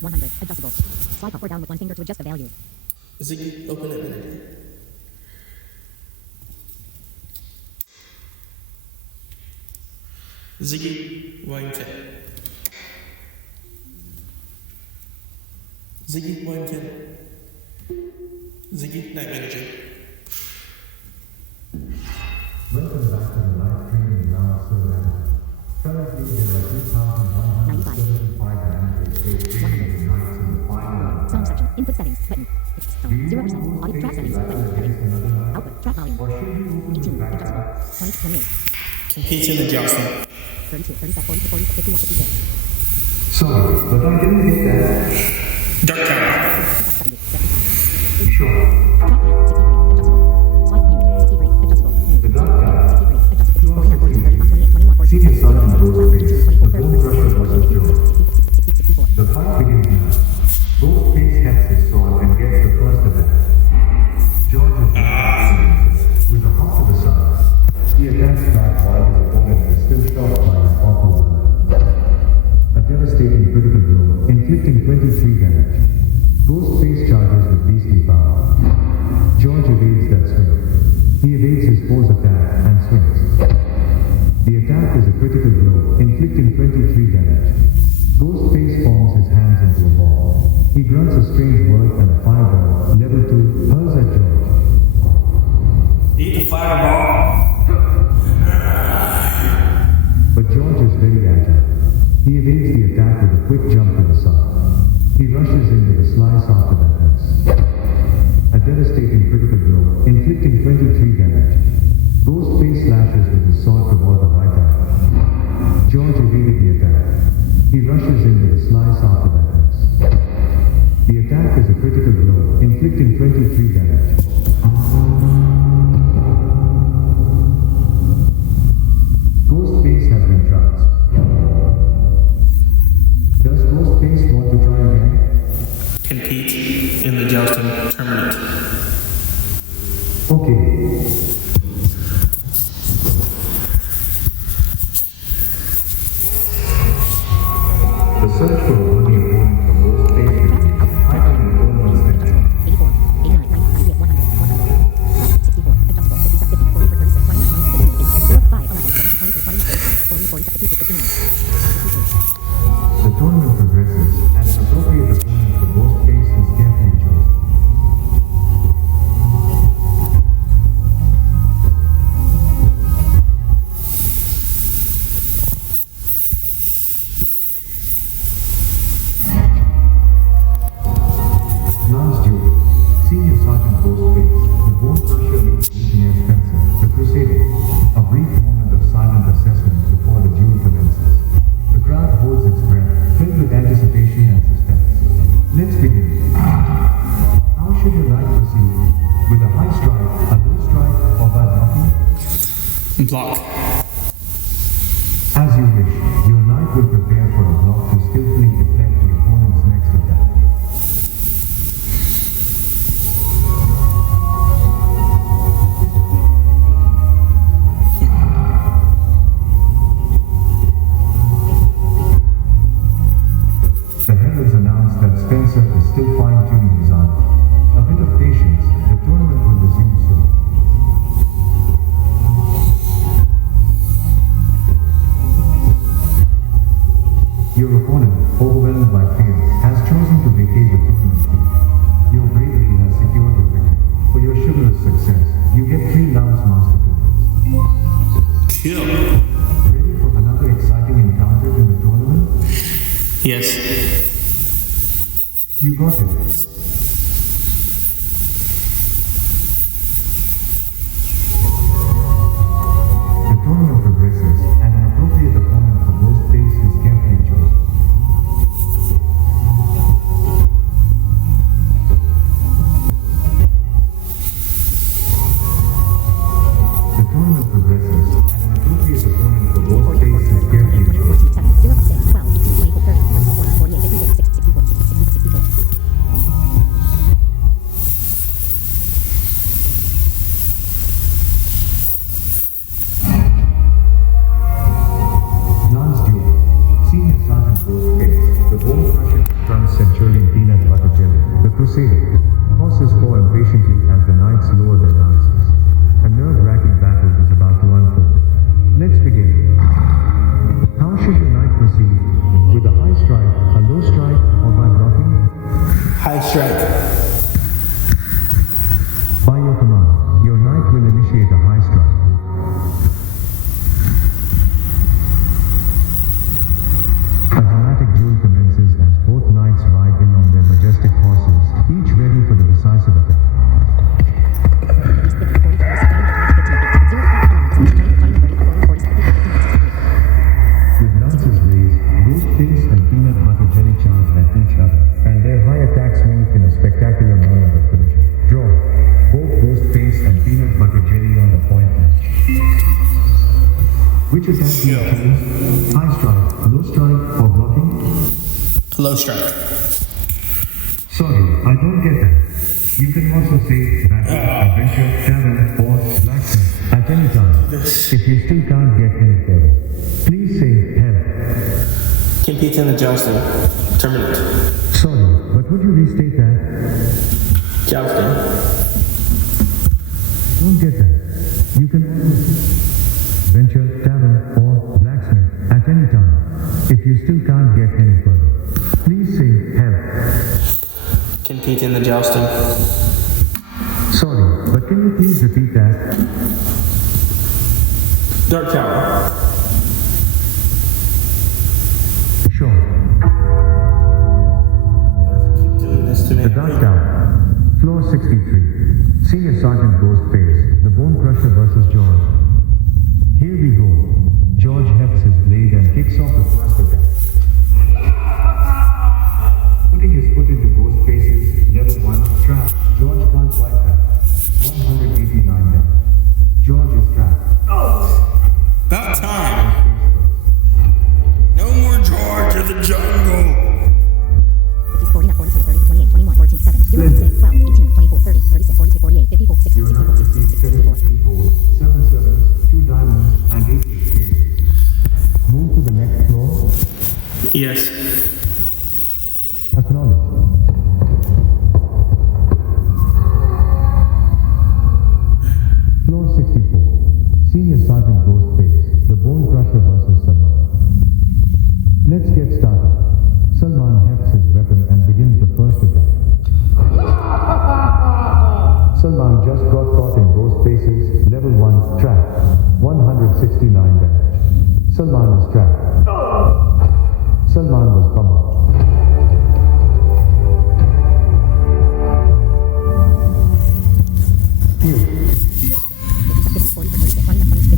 100. Adjustable. Swipe up or down with one finger to adjust the value. Ziggy, open it manager. Ziggy, Wayne Ziggy, Wayne Ziggy, night manager. Welcome back to the live streaming now, Sir. Currently, there are 2,175 languages streaming nights in the final. Song section. Input settings. Button. Tone 0%. Audio track settings. Button. Heading. Output. Track volume. 18. Adjustable. 20 to 28. Competing adjustment. 32. 37. 40 to 40 to 51 to 56. Sorry, but I didn't get that. Duck count. 70. 75. Sure. Track view. 63. Adjustable. Swipe mute. 63. Adjustable. Mute. The duck count. 63. Adjustable. 49. 42. 35. 28. 21. 46. Senior Sergeant 12. Rose 22. Face, 24. the 30. bone crusher was a 50. joke. 60. 64. The fight begins now. Rose Face heads his sword and gets the first attack. George is with a hop to the side. He attacks back while his opponent is still shot by his awful weapon. A devastating critical blow, inflicting 23 damage. Ghostface charges with beastly power. George evades that swing. He evades his foe's attack and swings. The attack is a critical blow, inflicting 23 damage. Ghostface forms his hands into a ball. He grunts a strange word and a fireball, level 2, hurls at George. Eat the fireball. But George is very agile. He evades the attack with a quick jump to the side. He rushes in with a slice after that miss. A devastating critical blow, inflicting 23 damage. Ghostface slashes with his sword toward the right eye. George evaded the attack. He rushes in with a slice after that miss. The attack is a critical blow, inflicting 23 damage. Ghostface has been trounced. Does Ghostface want to try again? Compete in the jousting tournament. Okay. The search for a worthy opponent for Ghostface begins. Fighting in tournaments then. 84. 89. 90. 98. 100. 100. 64. Adjustable. 57. 50. 40 for 36. 29. 20. 50. 05. 11. 20. 20 for 20. 40. 40. 56. 59. 53. The tournament progresses, and an appropriate opponent for Ghostface is carefully chosen. Lance Duke, Senior Sergeant Ghostface, the Bone Crusher meets Engineer Spencer, the Crusader. A brief moment of silent assessment before the duel commences. The crowd holds its breath, filled with anticipation and suspense. Let's begin. How should your knight proceed? With a high strike, a low strike, or by blocking? Block. As you wish, your knight will prepare for a block to skillfully deflect the opponent's next attack. The heralds announce that Spencer is still fine-tuning his armor. A bit of patience, the tournament will resume soon. Your opponent, overwhelmed by fear, has chosen to vacate the tournament field. Your bravery has secured the victory. For your chivalrous success, you get 3 Lance Master tokens. Kill. Ready for another exciting encounter in the tournament? Yes. You got it. The tournament progresses, and an appropriate opponent for Ghostface is carefully chosen. The tournament progresses, and an appropriate opponent for Ghostface is carefully chosen. 7. 0. 6. 12. 18. 24. 30. 34. 48. 56. 64. 64. Proceeding. Horses fall impatiently as the knights lower their lances. A nerve-wracking battle is about to unfold. Let's begin. How should your knight proceed? With a high strike, a low strike, or by blocking? High strike. By your command, your knight will initiate a high strike. A dramatic duel commences as both knights ride in on their majestic horses, each ready for the decisive attack. With lances raised, Ghostface and Peanut Butter Jelly charge at each other, and their high attacks meet in a spectacular moment of collision. Draw. Both Ghostface and Peanut Butter Jelly on the point match. Which attack do you choose? High strike, low strike, or blocking? Low strike. Sorry, I don't get that. You can also say battle, adventure, tavern, or blacksmith at any time. If you still can't get any further, please say help. Compete in the jousting tournament. Sorry, but would you restate that? Jousting. Don't get that. You can also say venture, tavern, or blacksmith at any time. If you still can't get any further, please say help. Compete in the jousting. Sorry, but can you please repeat that? Dark Tower. Sure. Why does it keep doing this to me? The Dark Tower. Floor 63. Senior Sergeant Ghostface. The Bone Crusher versus George. Here we go. George hefts his blade and kicks off the first attack. Putting his foot into Ghostface's level 1 trap. George can't fight that. 189 damage. George is trapped. About time. No more George of the jungle. 50, 40, 42, 30, 28, 21, 14, 7, 0, 6, 12, 18, 24, 30, 36, 42, 48, 54, 60, Your 64, knight 66, receives 64. 73 gold, 7 sevens, 2 diamonds, and 8 experience. Move to the next floor. Yes. Acknowledged. Floor 64. Senior Sergeant Ghostface. The Bone Crusher versus Salman. Let's get started. Salman hefts his weapon and begins the first attack. Salman just got caught in Ghostface's level 1 trap. 169 damage. Salman is trapped. Salman was pummeled.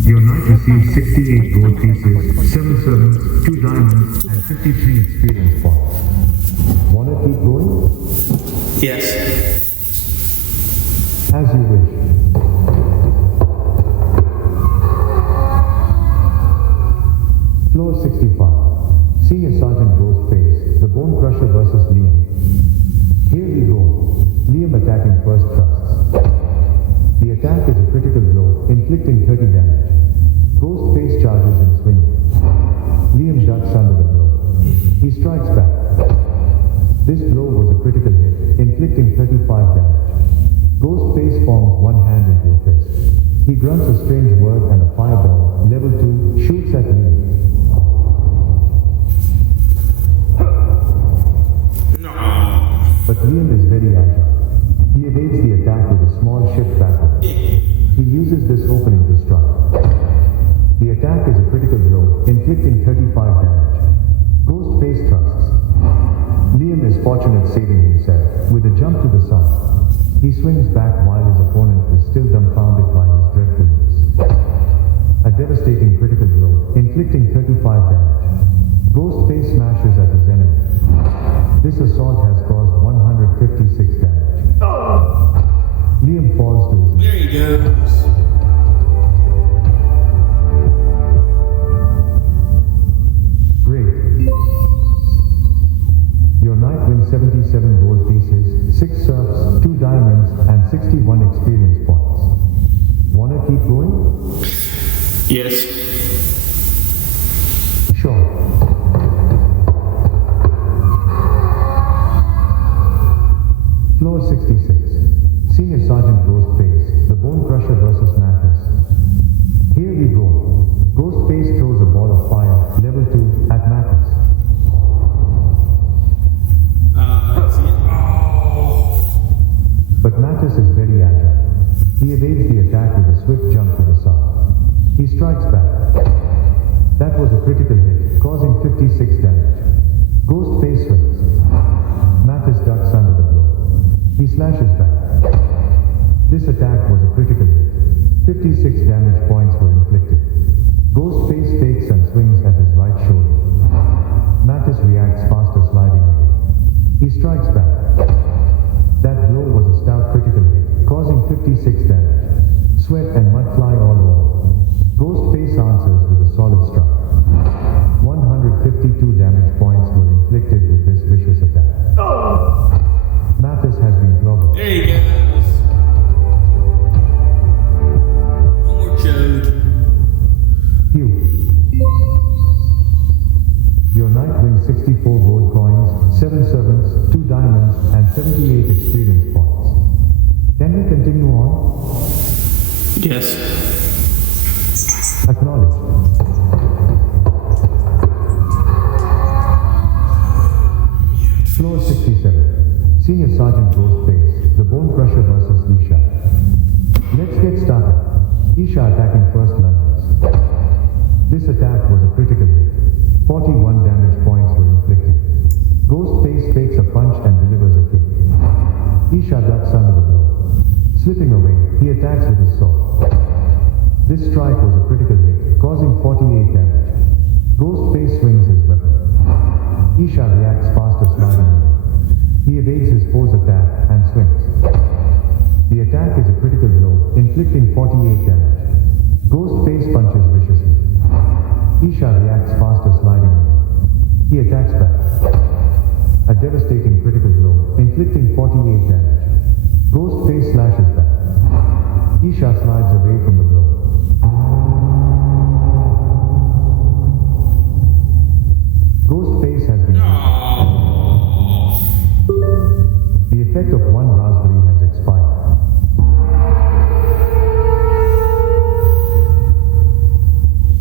Your knight receives 68 gold pieces, 7 servants, 2 diamonds, and 53 experience points. Wanna keep going? Yes. As you wish. Floor 65. Senior Sergeant Ghostface, the Bone Crusher versus Liam. Here we go. Liam attacking first thrusts. The attack is a critical blow, inflicting 30 damage. Ghostface charges and swings. Liam ducks under the blow. He strikes back. This blow was a critical hit, inflicting 35 damage. Ghostface forms one hand into a fist. He grunts a strange word and a fireball, level 2, shoots at Liam. But Liam is very agile. He evades the attack with a small shift backward. He uses this opening to strike. The attack is a critical blow, inflicting 35 damage. Ghostface thrusts. Liam is fortunate saving himself, with a jump to the side. He swings back while his opponent is still dumbfounded by his dreadfulness. A devastating critical blow, inflicting 35 damage. Ghostface smashes at his enemy. This assault has caused 156 damage. Liam falls to his knees. There he goes. Great. Your knight wins 77 gold pieces, 6 serfs, 2 diamonds, and 61 experience points. Wanna keep going? Yes. Sure. Floor evades the attack with a swift jump to the side. He strikes back. That was a critical hit, causing 56 damage. Ghost face swings. Mathis ducks under the blow. He slashes back. This attack was a critical hit. 56 damage points were inflicted. Ghost face fakes and swings at his right shoulder. Mathis reacts faster, sliding away. He strikes back. That blow was a stout critical hit, causing 56 damage. Sweat and mud fly all over. Ghost face answers with a solid strike. 152 damage points were inflicted with this vicious attack. Mathis has been clobbered. There he goes. One more chode. Hugh. Your knight wins 64 gold coins, 7 servants, 2 diamonds, and 78 experience points. Can we continue on? Yes. Acknowledged. Floor 67. Senior Sergeant Ghostface, the Bone Crusher versus Isha. Let's get started. Isha attacking first lunges. This attack was a critical hit. 41 damage points were inflicted. Ghostface fakes a punch and delivers a kick. Isha ducks under the blow. Slipping away, he attacks with his sword. This strike was a critical hit, causing 48 damage. Ghostface swings his weapon. Isha reacts faster, sliding away. He evades his foe's attack and swings. The attack is a critical blow, inflicting 48 damage. Ghostface punches viciously. Isha reacts faster, sliding away. He attacks back. A devastating critical blow, inflicting 48 damage. Ghostface slashes back. Isha slides away from the blow. Ghostface has been hit. The effect of one raspberry has expired.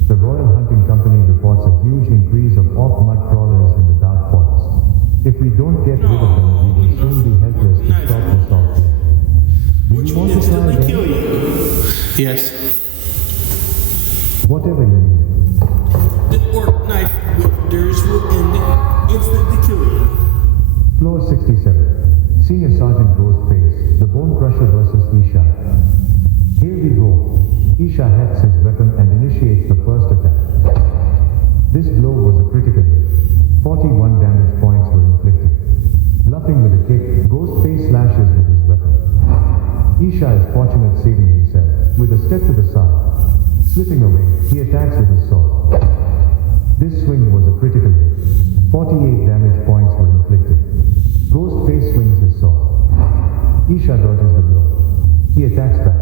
The Royal Hunting Company reports a huge increase of orc mud crawlers in the Dark Forest. If we don't get rid of them, we will soon be helpless to stop the assault here. Do you want to try Instantly again? kill you. Yes. Whatever you need. The orc knife wielders will instantly kill you. Floor 67. Senior Sergeant Ghostface, the Bone Crusher versus Isha. Here we go. Isha hefts his weapon and initiates the first attack. This blow was a critical hit. 41 damage points were inflicted. Bluffing with a kick, Ghostface slashes with his weapon. Isha is fortunate, saving himself. With a step to the side. Slipping away, he attacks with his sword. This swing was a critical hit. 48 damage points were inflicted. Ghostface swings his sword. Isha dodges the blow. He attacks back.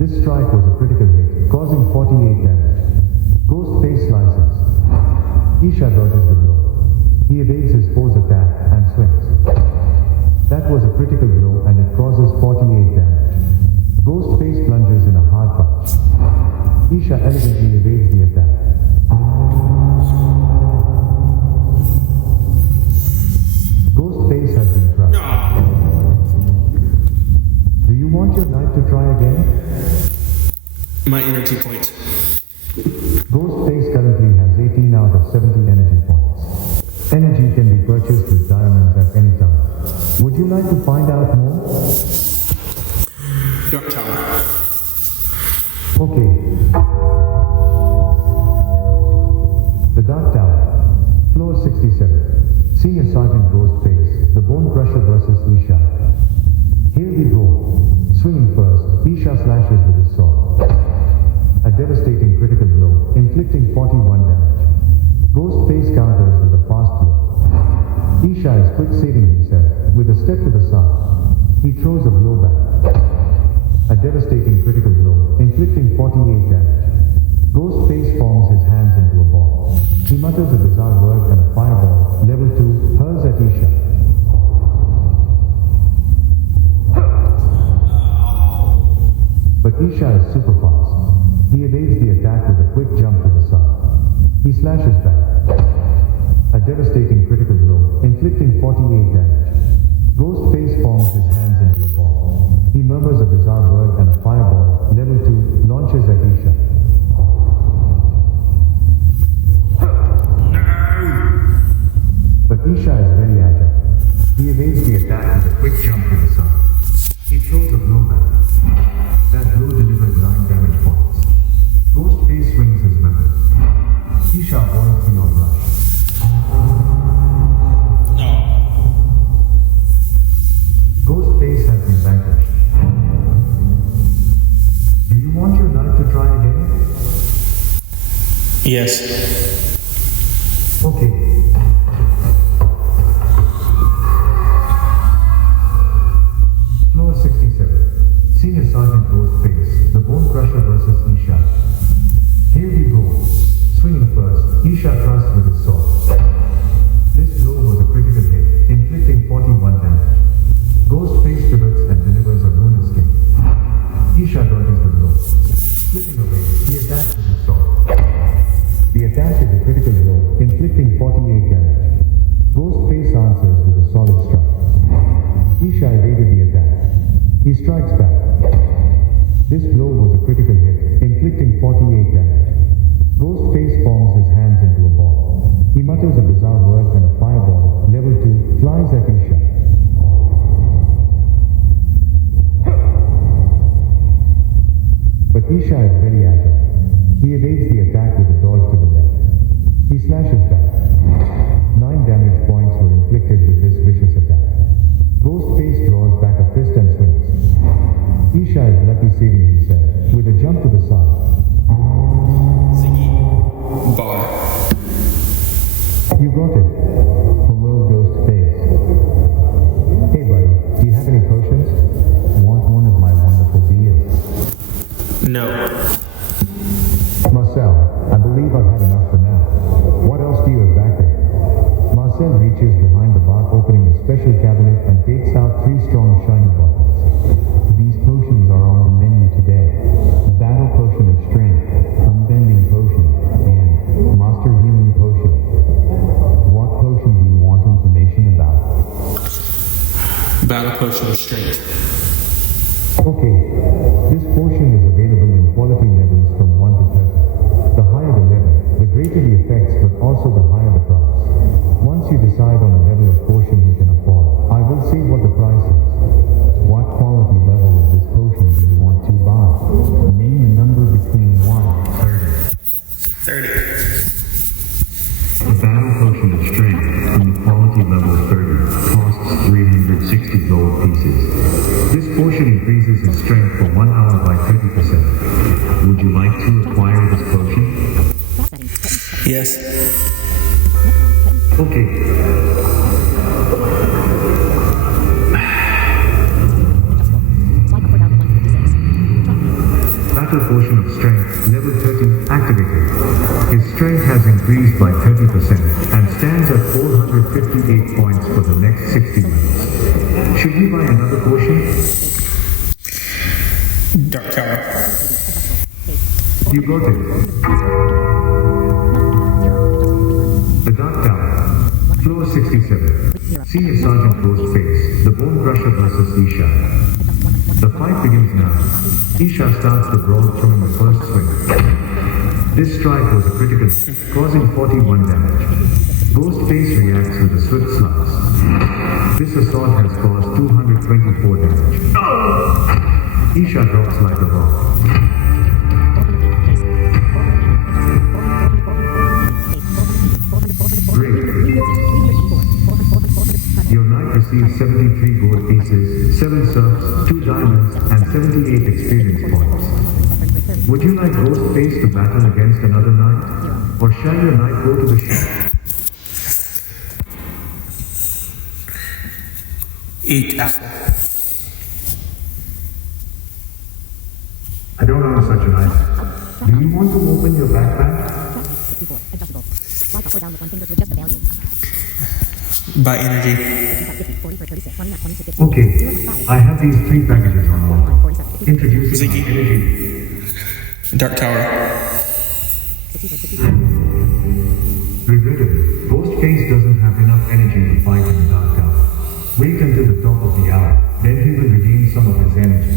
This strike was a critical hit, causing 48 damage. Ghostface slices. Isha dodges the blow. He evades his foe's attack and swings. That was a critical blow and it causes 48 damage. Ghostface plunges in a hard punch. Isha elegantly evades the attack. Ghostface has been crushed. Do you want your knight to try again? My energy points. Ghostface currently has 18 out of 70 energy points. Energy can be purchased with diamonds at any time. Would you like to find out more? Dark Tower. Okay. The Dark Tower. Floor 67. Senior Sergeant Ghostface, the Bone Crusher versus Isha. Here we go. Swinging first, Isha slashes with his sword. A devastating critical blow, inflicting 41 damage. Ghostface counters with a fast blow. Isha is quick, saving himself. With a step to the side, he throws a blow back. A devastating critical blow, inflicting 48 damage. Ghostface forms his hands into a ball. He mutters a bizarre word and a fireball, level 2, hurls at Isha. But Isha is super fast. He evades the attack with a quick jump to the side. He slashes back. A devastating critical blow, inflicting 48 damage. Ghostface forms his hands into a ball. He murmurs a bizarre word is very agile. He evades the attack with a quick jump to the side. He throws a blowback. That blow delivers 9 damage points. Ghostface swings his weapon. Isha boils beyond rush. No. Ghostface has been vanquished. Do you want your knight to try again? Yes. Okay. Floor 67. Senior Sergeant Ghostface, the Bone Crusher versus Isha. Here we go. Swinging first, Isha thrusts with his sword. This blow was a critical hit, inflicting 41 damage. Ghostface pivots and delivers a bonus kick. Isha dodges the blow. Flipping away, he attacks with his sword. The attack is a critical blow, inflicting 48 damage. Ghostface answers with a solid strike. Isha evaded the attack. He strikes back. This blow was a critical hit, inflicting 48 damage. Ghostface forms his hands into a ball. He mutters a bizarre word and a fireball, level 2, flies at Isha. But Isha is very agile. He evades the attack with a dodge to the left. He slashes back. 9 damage points were inflicted with this vicious attack. Ghostface draws back a fist and swings. Isha is lucky saving himself with a jump to the side. Ziggy. Bar. You got it. Hello, Ghostface. Hey buddy, do you have any potions? Want one of my wonderful beers? No. Marcel, I believe I've had enough for now. What else do you have back there? Marcel reaches behind the bar, opening a special cabinet and takes out 3 strong shiny bottles. These potions are on the menu today. Battle Potion of Strength, Unbending Potion, and Master Healing Potion. What potion do you want information about? Battle Potion of Strength. Okay, this potion is available in quality levels from 1 to 30. The higher the level, the greater the effects, but also the higher the price. Once you decide on a level of potion you can afford, I will say what the price is. What quality level of this potion do you want to buy? Name a number between 1 and 30. 30. The Battle Potion of Strength, on the quality level 30, costs 360 gold pieces. This potion increases his strength for 1 hour by 30%. Would you like to acquire this potion? Yes. Okay. Battle Potion of Strength, level 30, activated. His strength has increased by 30% and stands at 458 points for the next 60 minutes. Should we buy another potion? Dark Tower. You got it. The Dark Tower. Floor 67. Senior Sergeant Ghostface, the Bone Crusher versus Isha. The fight begins now. Isha starts the brawl throwing the first swing. This strike was a critical, causing 41 damage. Ghostface reacts with a swift slice. This assault has caused 224 damage. Isha drops like a rock. Great. Your knight receives 73 gold pieces, 7 serfs, 2 diamonds, and 78 experience points. Would you like Ghostface to battle against another knight? Or shall your knight go to the shop? Eat apple. I don't own such an item. Do you want to open your backpack? Buy energy. Okay, I have these 3 packages on board. Introducing Ziggy. energy. Dark Tower. Regrettably, Ghostface doesn't have enough energy to fight in the Dark Tower. Wait until the top of the hour, then he will regain some of his energy.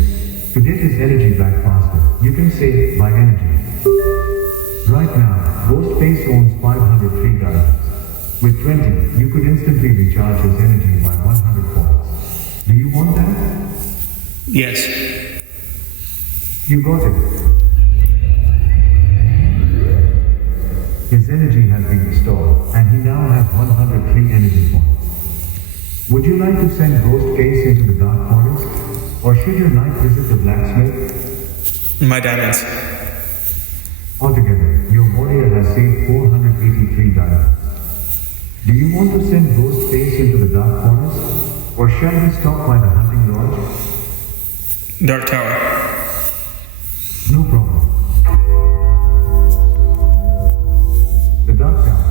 To get his energy back faster, you can say, buy energy. Right now, Ghostface owns 503 diamonds. With 20, you could instantly recharge his energy by 100 points. Do you want that? Yes. You got it. His energy has been restored, and he now has 103 energy points. Would you like to send Ghostface into the Dark Forest? Or should your knight visit the blacksmith? My diamonds. Altogether, your warrior has saved 483 diamonds. Do you want to send Ghostface into the Dark Forest? Or shall we stop by the hunting lodge? Dark Tower. No problem. The Dark Tower.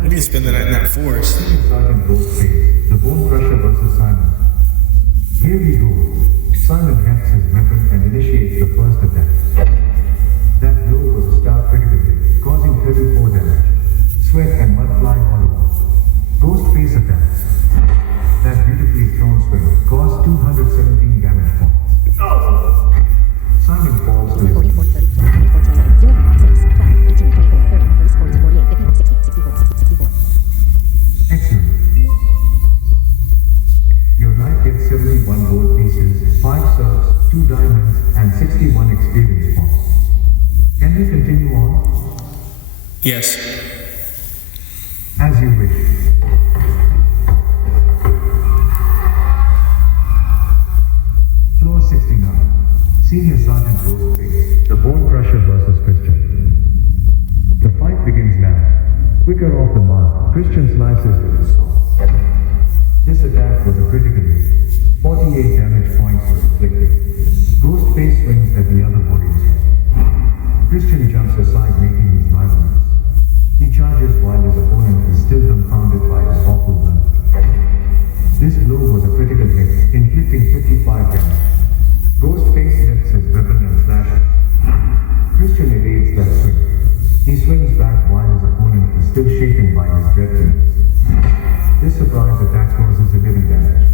I need to spend the night in that forest. Sergeant Ghostface, the Bone Crusher versus Simon. Here we go. Simon hefts his weapon and initiates the first attack. That blow was a star critical hit, causing 34 damage. Sweat and mud fly all over. Ghostface attacks. That beautifully thrown swing caused 217 damage points. Simon falls to his 44, knees. 30, 24, 26, 12, 18, 24, 30, 36, 40, 48, 51, 60, 64. Excellent. Your knight gets 71 gold pieces, 5 serfs, 2 diamonds, and 61 experience points. Can we continue on? Yes. As you wish. Floor 69. Senior Sergeant Ghostface, the Bone Crusher versus Christian. The fight begins now. Quicker off the mark, Christian slices with the sword. This attack was a critical hit. 48 damage points were inflicted. Ghostface swings at the other warrior's head. Christian jumps aside, making his rivalries. He charges while his opponent is still confounded by his awful blood. This blow was a critical hit, inflicting 55 damage. Ghostface lifts his weapon and slashes. Christian evades that swing. He swings back while his opponent is still shaken by his dreadfulness. This surprise attack causes 11 damage.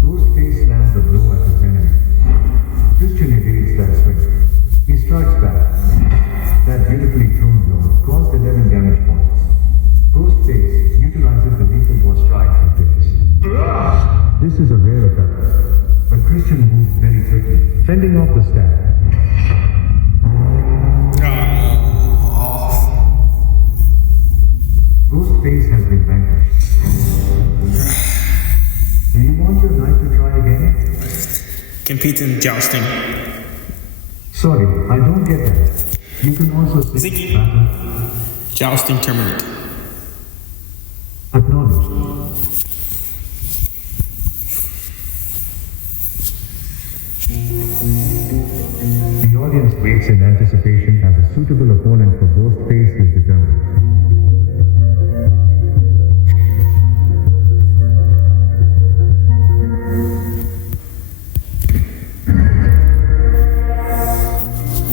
Ghostface slams the blow at his enemy. Christian evades that swing. He strikes back. That beautifully thrown blow caused 11 damage points. Ghostface utilizes the lethal war strike and hits. This is a rare occurrence, but Christian moves very quickly, fending off the stab. Ghostface has been vanquished. Do you want your knight to try again? Compete in jousting. Sorry, I don't get that. You can also say Ziggy. battle. Jousting tournament. Acknowledged. The audience waits in anticipation as a suitable opponent for Ghostface is determined.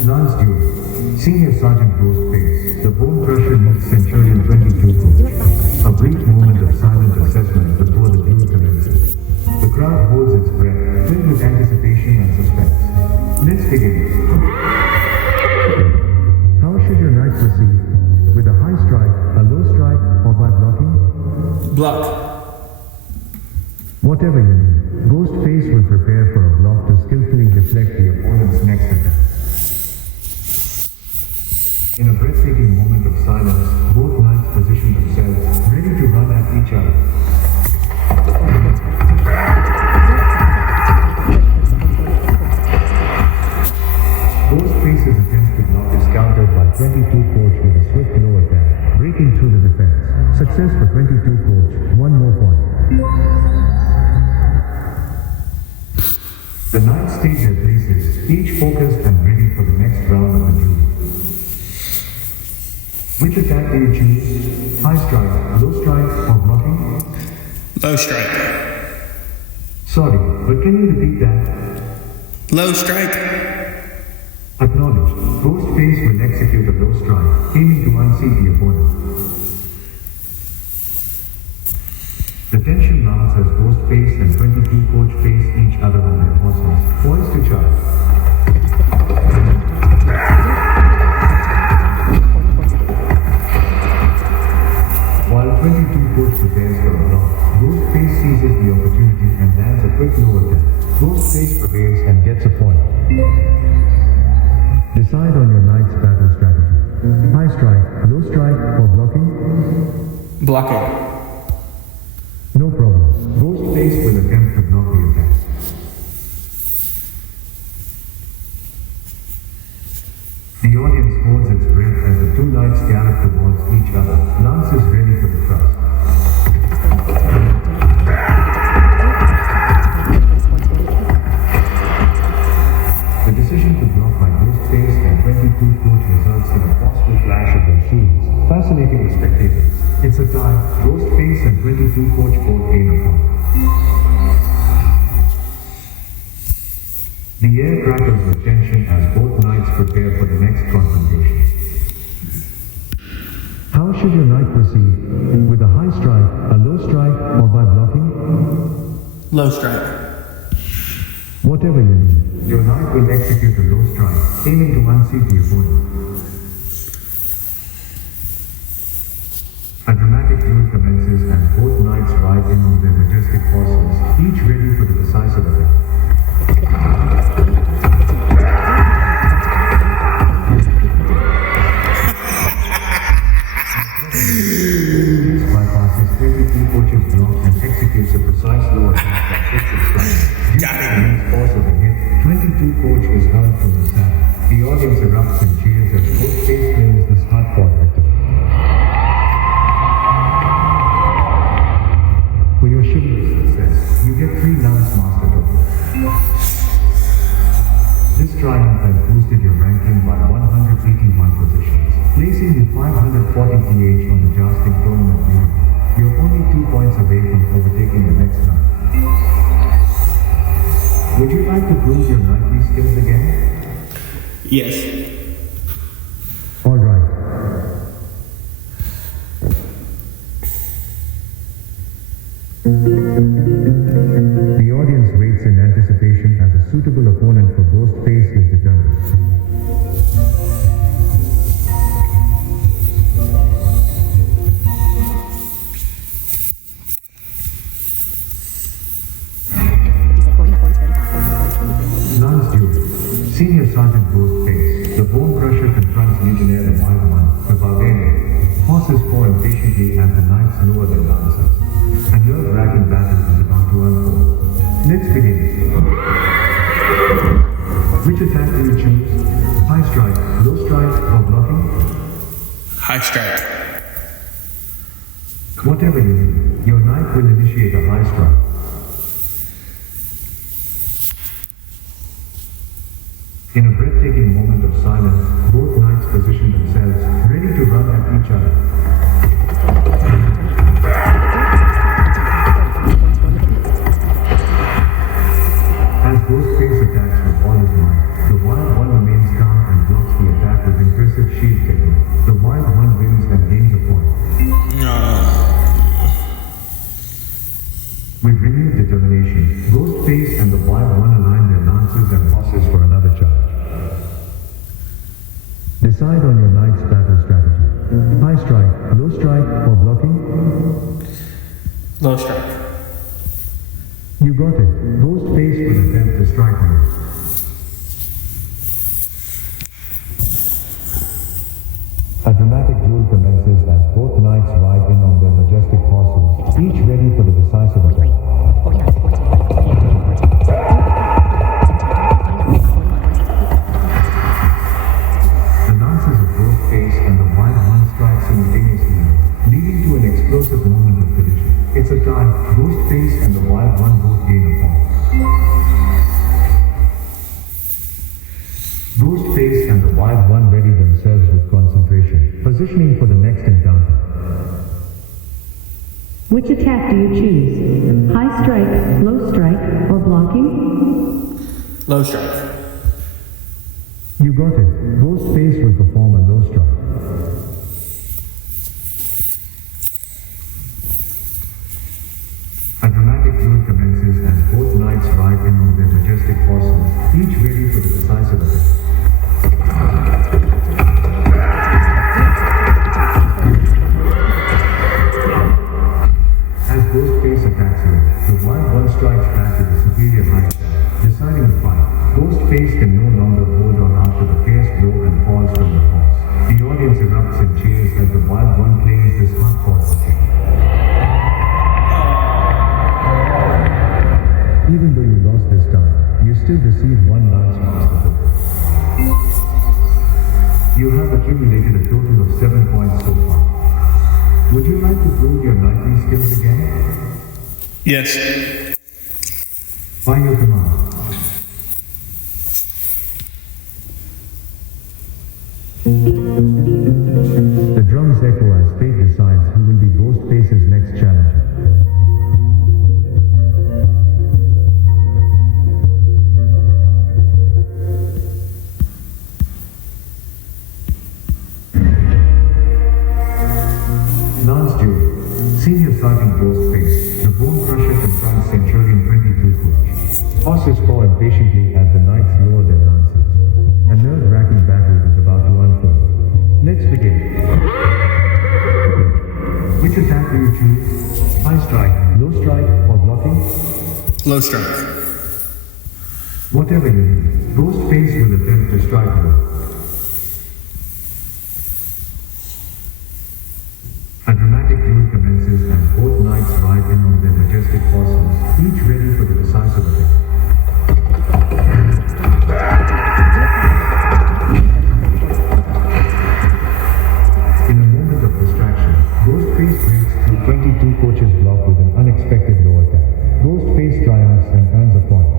Lance Duel. Senior Sergeant Ghostface, the Bone Crusher meets Centurion 22 coach. A brief moment of silent assessment before the duel commences. The crowd holds its breath, filled with anticipation and suspense. Let's begin. How should your knight proceed? With a high strike, a low strike, or by blocking? Block. Whatever you need, Ghostface will prepare for a block to skillfully deflect the opponent's next attack. In a breathtaking moment of silence, both knights position themselves, ready to run at each other. Ghostface's attempt to block is countered by 22 coach with a swift low attack, breaking through the defense. Success for 22 coach, 1 more point. The knights take their places, each focused and ready for the next round of the duel. Which attack do you choose? High strike, low strike, or blocking? Low strike. Sorry, but can you repeat that? Low strike. Acknowledged. Ghostface will execute a low strike, aiming to unseat the opponent. The tension mounts as Ghostface and 22 coach face each other on their horses, poised to charge. While 22 seizes the opportunity and lands a quick low attack. Ghostface prevails and gets a point. Decide on your knight's battle strategy. High strike, low strike, or blocking? Blocking. No problem. Ghostface will attempt to block the attack. The audience holds its breath as the two knights gallop towards each other. Lances ready for the thrust. The decision to block by Ghostface and 22 coach results in a forceful flash of their shields, fascinating the spectators. It's a tie. Ghostface and 22 coach both gain a point. The air crackles with tension as both knights prepare for the next confrontation. How should your knight proceed? With a high strike, a low strike, or by blocking? Low strike. Whatever you need, your knight will execute a low strike, aiming to unseat the opponent. A dramatic duel commences as both knights ride in on their majestic horses, each ready for the decisive attack. This bypasses 22 coaches block and executes a precise low attack that hits its strike. Got it. Force of the hit, 22 coach is hurled from the saddle. The audience erupts in cheers as Ghostface claims this hard-fought victory. For your chivalrous success, you get 3 Lance Master tokens. This triumph has boosted your ranking by 181 positions, placing you 540 TH on the jousting tournament leaderboard. You're only 2 points away from overtaking the next knight. Would you like to prove your knightly skills again? Yes. All right. The audience waits in anticipation as a suitable opponent for Ghostface is determined. Lance Duel. Senior Sergeant Ghostface. The Bone Crusher confronts Legionnaire the Wild One, the Barbarian. Horses pour impatiently and the knights lower their lances. A nerve-wracking battle is about to unfold. Let's begin. Which attack do you choose? High strike, low strike, or blocking? High strike. Whatever you do, your knight will initiate a high strike. In a breathtaking moment of silence, both knights position themselves, ready to run at each other. As Ghostface attacks with all his might, the Wild One remains calm and blocks the attack with impressive shield technique. The Wild One wins and gains a point. With renewed determination, Ghostface and the Wild One align their lances and horses for another charge. Decide on your knight's battle strategy. High strike, low strike, or blocking? Low strike. You got it. Ghostface will attempt to strike you. A dramatic duel commences as both knights ride in on their majestic horses, each ready for the decisive attack. The lances of Ghostface and the Wild One strike simultaneously, leading to an explosive moment of collision. It's a tie. Ghostface and the Wild One both gain a point. Ghostface and the Wild One ready themselves with concentration, positioning for the next encounter. Which attack do you choose? High strike, low strike, or blocking? Low strike. You got it. Ghostface will perform a low strike. A dramatic duel commences as both knights ride in on their majestic horses, each ready for the decisive attack. As Ghostface attacks you, the strikes back with a superior high attack, deciding the fight. Ghostface can no longer hold on after the fierce blow and falls from the horse. The audience erupts in cheers as the wild one plays this hardcore game. Even though you lost this time, you still receive one Lance Master Book. You have accumulated a total of 7 points so far. Would you like to prove your knightly skills again? Yes. By your command. The drums echo as fate decides who will be Ghostface's next challenger. Lance Duel, Senior Sergeant Ghostface, the Bone Crusher confronts Centurion 22 coach. Horses paw impatiently as the knights lower their lances. A nerve-wracking battle is about to unfold. Let's begin. Which attack do you choose? High strike, low strike, or blocking? Low strike. Whatever you need, Ghostface will attempt to strike you. A dramatic duel commences as both knights ride in on their majestic horses, each ready for the decisive attack. In a moment of distraction, Ghostface breaks through 22 coaches' block with an unexpected low attack. Ghostface triumphs and earns a point.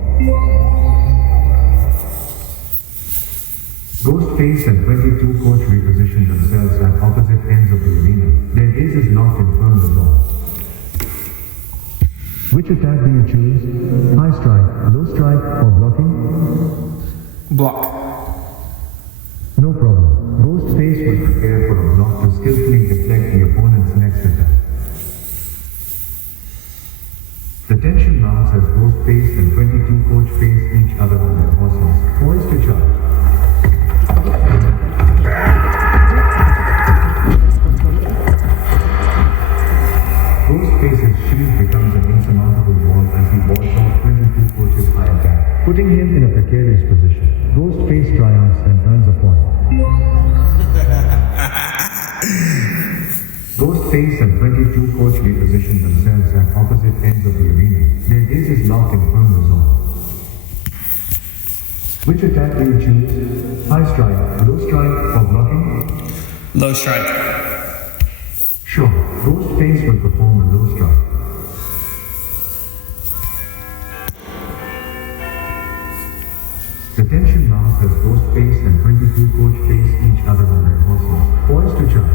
Ghostface and 22 coach reposition themselves at opposite ends of the arena. Their gazes locked in firm resolve. Which attack do you choose? High strike, low strike, or blocking? Block. No problem. Ghostface will prepare for a block to skillfully deflect the opponent's next attack. The tension mounts as Ghostface and 22 coach face each other on their horses, poised to charge. Ghostface's shield becomes an insurmountable wall as he walks off 22 coaches' high attack, putting him in a precarious position. Ghostface triumphs and earns a point. Ghostface and 22 coach reposition themselves at opposite ends of the arena. Their gazes locked in firm resolve. Which attack do you choose? High strike, low strike, or blocking? Low strike. Sure, Ghostface will perform a low strike. The tension mounts as Ghostface and 22 coach face each other on their horses, poised to charge.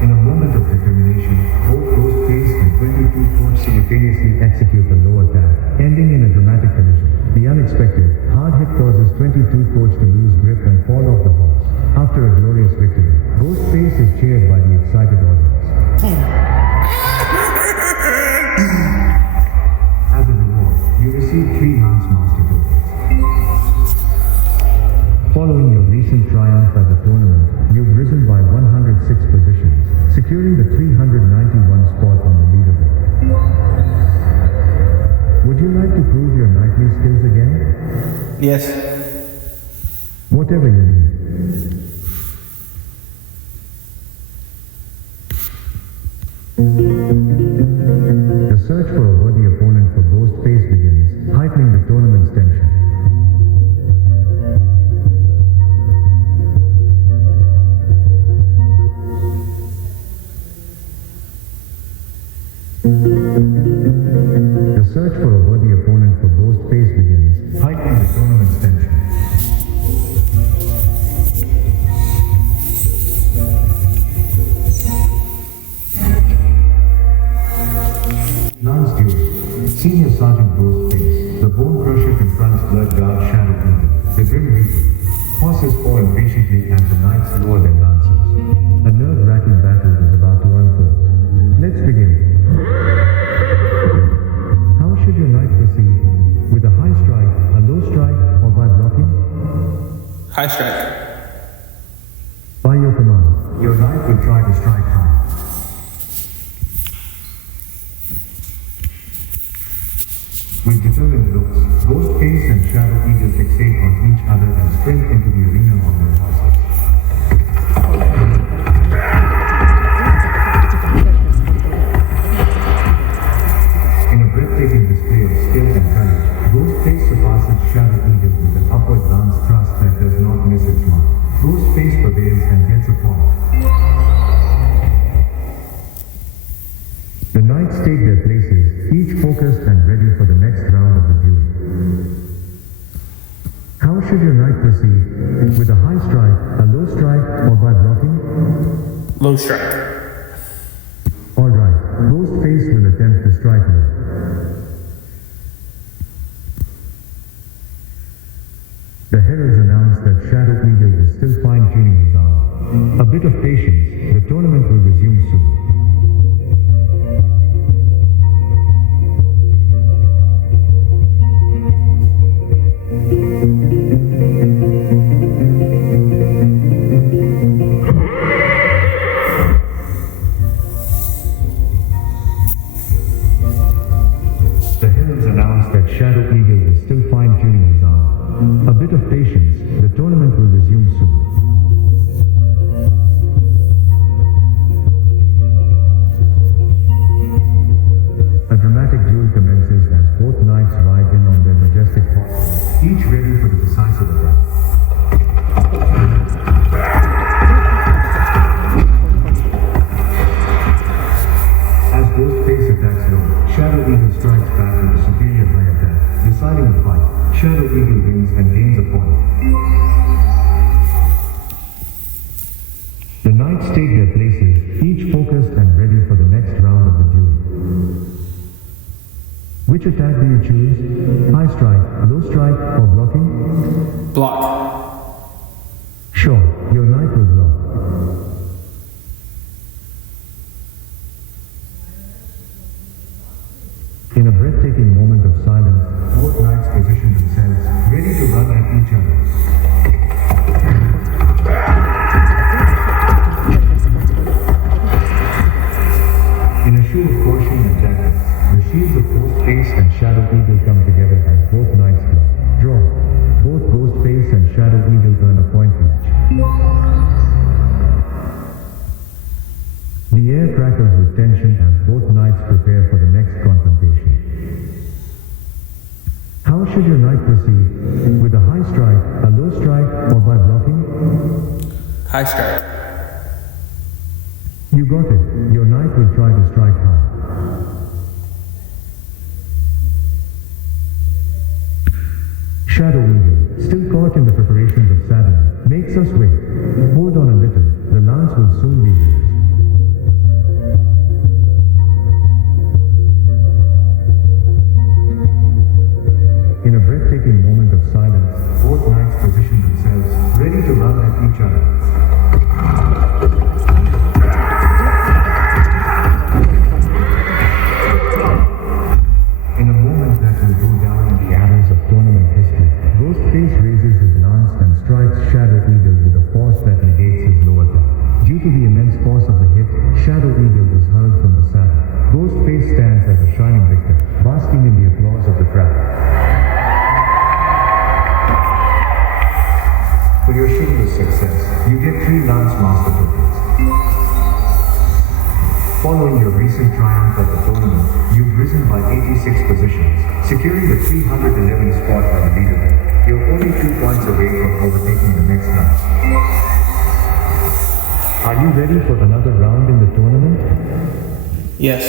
In a moment of determination, both Ghostface and 22 coach simultaneously execute the low attack, ending in a dramatic collision. The unexpected, hard hit causes 22 coach to lose grip and fall off the horse. After a glorious victory, Ghostface is cheered by the excited audience. As a reward, you receive 3 Lance Master tokens. Following your recent triumph at the tournament, you've risen by 106 positions, securing the 391 spot on the leaderboard. Would you like to prove your knightly skills again? Yes. Whatever you need. The search for a worthy opponent for Ghostface begins, heightening the tournament's tension. The search for a worthy opponent for Ghostface begins, heightening the tournament's tension. Lance Duel, Senior Sergeant Ghostface, the Bone Crusher confronts Bloodguard Shadow Eagle, the Grim Reaper. Horses paw impatiently and the knights lower their lances. A nerve-wracking battle is about to unfold. Let's begin. How should your knight proceed? With a high strike, a low strike, or by blocking? High strike. By your command. your knight will try to strike high. With determined looks, Ghostface and Shadow Eagle fixate on each other and sprint into the arena on their horses. In a breathtaking display of skill and courage, Ghostface surpasses Shadow Eagle with an upward lance thrust that does not miss its mark. Ghostface prevails and gets a point. The knights take their places, each focused and ready for the next round of the duel. How should your knight proceed? With a high strike, a low strike, or by blocking? Low strike. Alright, Ghostface will attempt to strike low. The heralds announce that Shadow Eagle is still fine-tuning his arm. A bit of patience, the tournament will resume soon. The heralds announce that Shadow Eagle is still fine-tuning his arm. A bit of patience, the tournament will resume soon. A dramatic duel commences as both knights ride in on their majestic horses, each ready for the decisive attack. As Ghostface attacks low, Shadow Eagle strikes back with a superior high attack, deciding the fight. Shadow Eagle wins and gains a point. The knights take their places, each focused and ready for the next round of the duel. Which attack do you choose? High strike, low strike, or blocking? Block. Sure, your knight will block. In a breathtaking moment of silence, both knights position themselves, ready to run at each other. In a show of caution and tactics, the shields of Ghostface and Shadow Eagle come together as both knights block. Draw. Both Ghostface and Shadow Eagle earn a point each. The air crackles with tension as both knights prepare for the next confrontation. How should your knight proceed? With a high strike, a low strike, or by blocking? High strike. You got it. Your knight will try to strike high. Shadow Eagle, still caught in the preparations of saddling, makes us wait. Hold on a little, the lance will soon be used. In a breathtaking moment of silence, both knights position themselves, ready to run at each other. In a moment that will go down in the annals of tournament history, Ghostface raises his lance and strikes Shadow Eagle with a force that negates his low attack. Due to the immense force of the hit, Shadow Eagle is hurled from the saddle. Ghostface stands as a shining victor, basking in the applause of the crowd. For your chivalrous success, you get 3 Lance Master tokens. Following your recent triumph at the tournament, you've risen by 86 positions, securing the 311th spot on the leaderboard. You're only 2 points away from overtaking the next knight. Are you ready for another round in the tournament? Yes.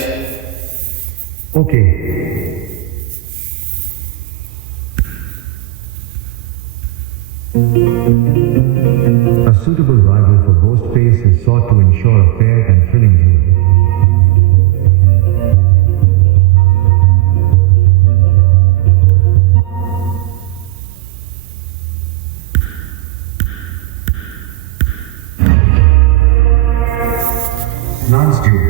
Okay. A suitable rival for Ghostface is sought to ensure a fair and thrilling duel. Lance duel.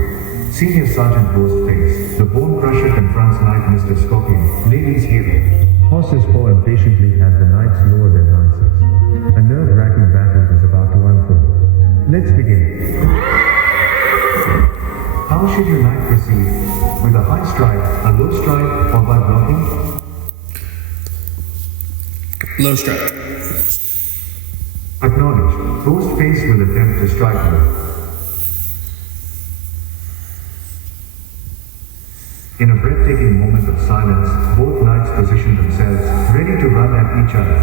Senior Sergeant Ghostface, the Bone Crusher confronts Knight Mr. Scorpion, ladies hero. Horses paw impatiently as the knights lower their lances. A nerve-wracking battle is about to unfold. Let's begin. How should your knight proceed? With a high strike, a low strike, or by blocking? Low strike. Acknowledged. Ghostface will attempt to strike you. In a breathtaking moment of silence, both knights position themselves, ready to run at each other.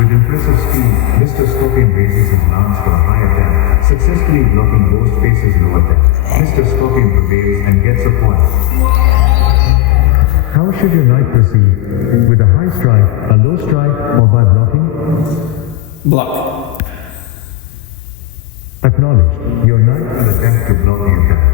With impressive speed, Mr. Scorpion raises his lance for a high attack, successfully blocking Ghostface's low attack. Mr. Scorpion prevails and gets a point. How should your knight proceed? With a high strike, a low strike, or by blocking? Block. Acknowledged. Your knight will attempt to block the attack.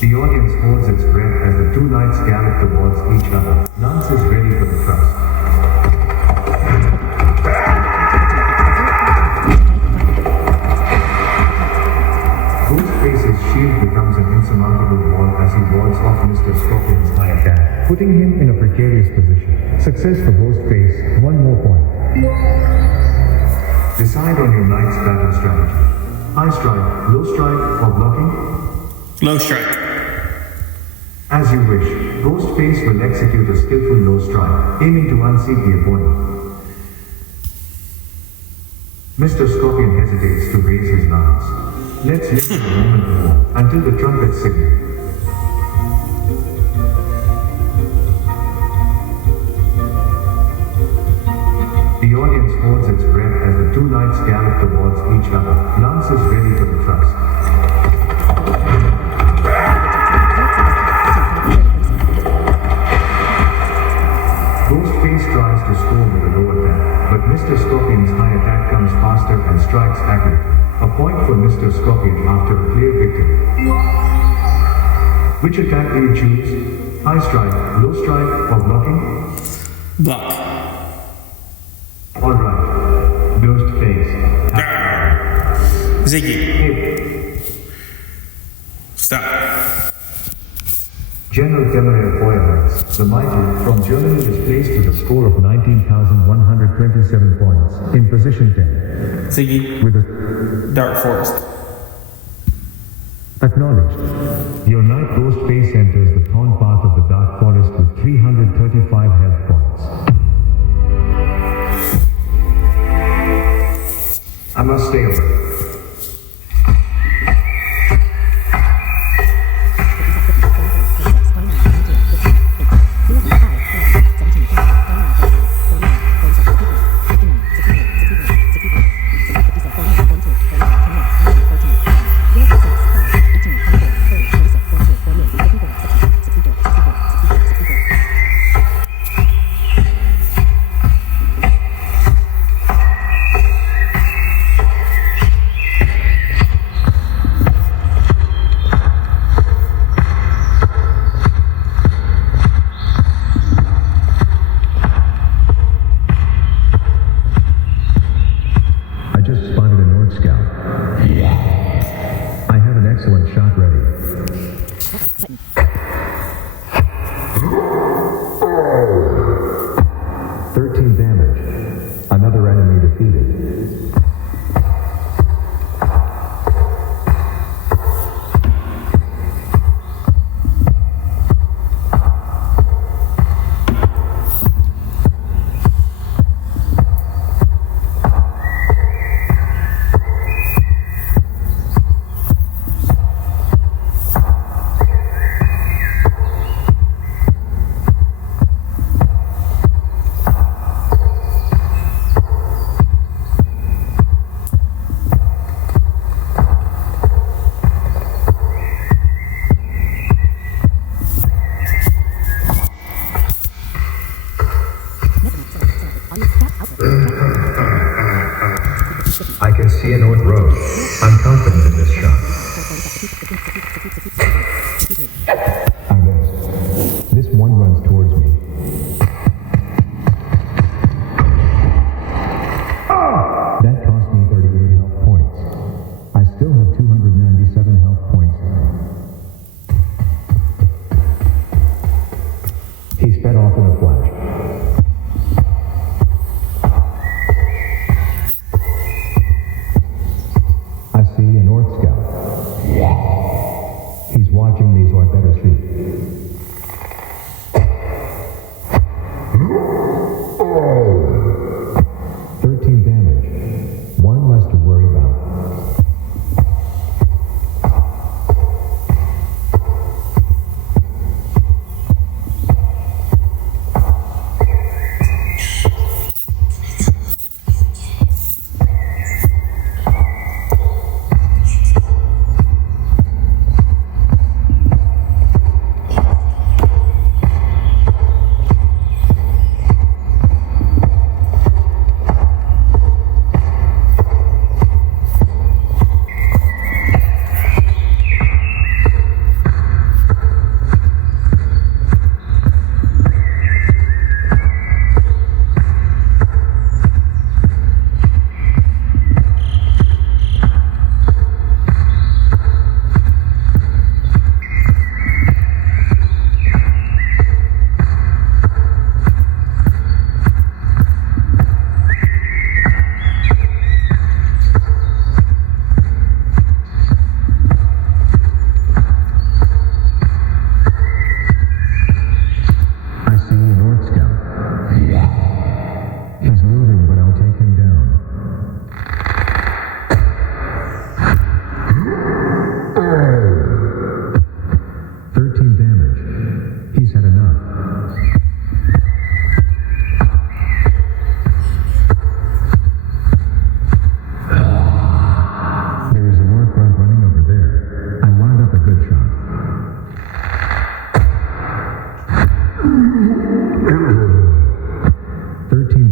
The audience holds its breath as the two knights gallop towards each other. Lance is ready for the thrust. Ghostface's shield becomes an insurmountable wall as he wards off Mr. Scorpion's high attack, putting him in a precarious position. Success for Ghostface, one more point. Decide on your knight's battle strategy. High strike, low strike, or blocking? Low strike. As you wish, Ghostface will execute a skillful low strike, aiming to unseat the opponent. Mr. Scorpion hesitates to raise his lance. Let's listen a moment more, until the trumpet signal. The audience holds its breath as the two knights gallop towards each other. Lance is ready for the thrust. Ghostface tries to score with a low attack, but Mr. Scorpion's high attack comes faster and strikes accurately. A point for Mr. Scorpion after a clear victory. Which attack do you choose? High strike, low strike, or blocking? Block. Alright. Ghostface. Ziggy. Hit. Stop. General Temeraire Feuerwerks, the mighty, from Germany is placed with a score of 19,127 points, in position 10. Ziggy. With a Dark Forest. acknowledged. Your knight Ghostface enters the thorn path of the Dark Forest with 335 health points. I must stay away. I can see a North Road. I'm confident in this shot. I missed. This one runs towards me. in a flash. I see a North Scout. He's watching me, so I better shoot. Damage. One less to worry about. He's moving, but I'll take him down. 13 damage. He's had enough. There is a war front running over there. I lined up a good shot. 13